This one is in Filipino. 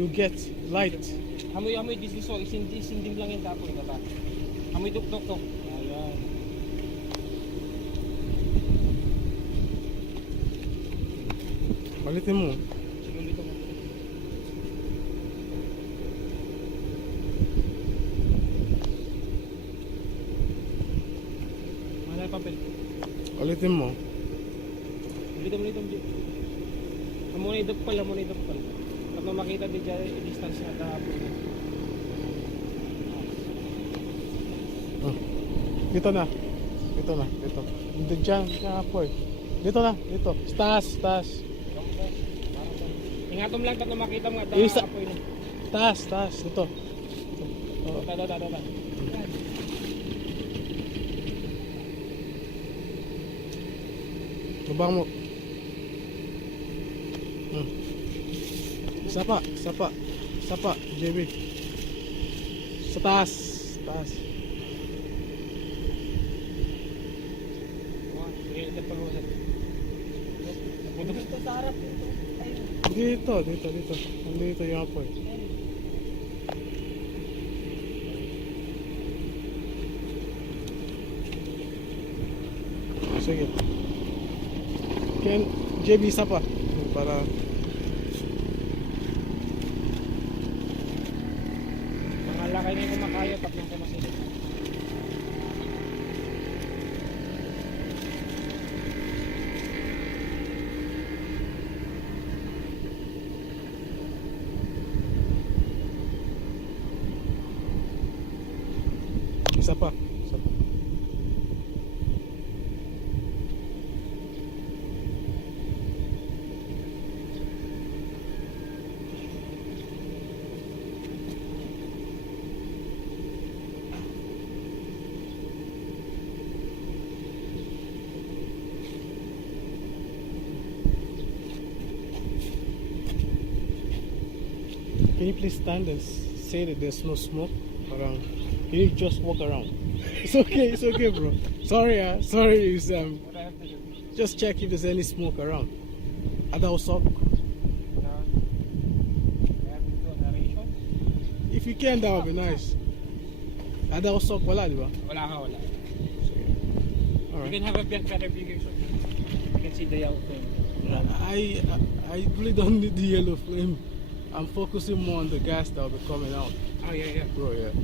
you get light. Amoy disdiso, isindim lang yung tapo ito ta. Amoy tuk. Ayan. Palitin mo. Sige ulit mo. Mana yung papel? Palitin mo. Ulit mo. Muna idupal. Kapag makita din dyan, i-distance na tapo. Dito na. Dito dyan po eh. Dito na. Taas. Ingatom lang tapos makita mo nga Isa. apoy na. Taas. Dito. Tado. Babang mo. Sapa, JB. Sa taas. Sige, pag-usap. Dito sa harap dito. Dito. Nandito yung apoy. Sige. JB, sapa. Para Lakay na yung kumakayo, tatlong kumasilip. isa pa. Can you please stand and say that there's no smoke around? Can you just walk around? It's okay, bro. Sorry, sorry. What I have to do? Just check if there's any smoke around. Ada usok. I have to do a narration? If you can, that would be nice. Ada usok wala, di ba? Wala. Alright. You can have a better view so you can see the yellow flame. I really don't need the yellow flame. I'm focusing more on the gas that will be coming out. Oh yeah. Bro, yeah.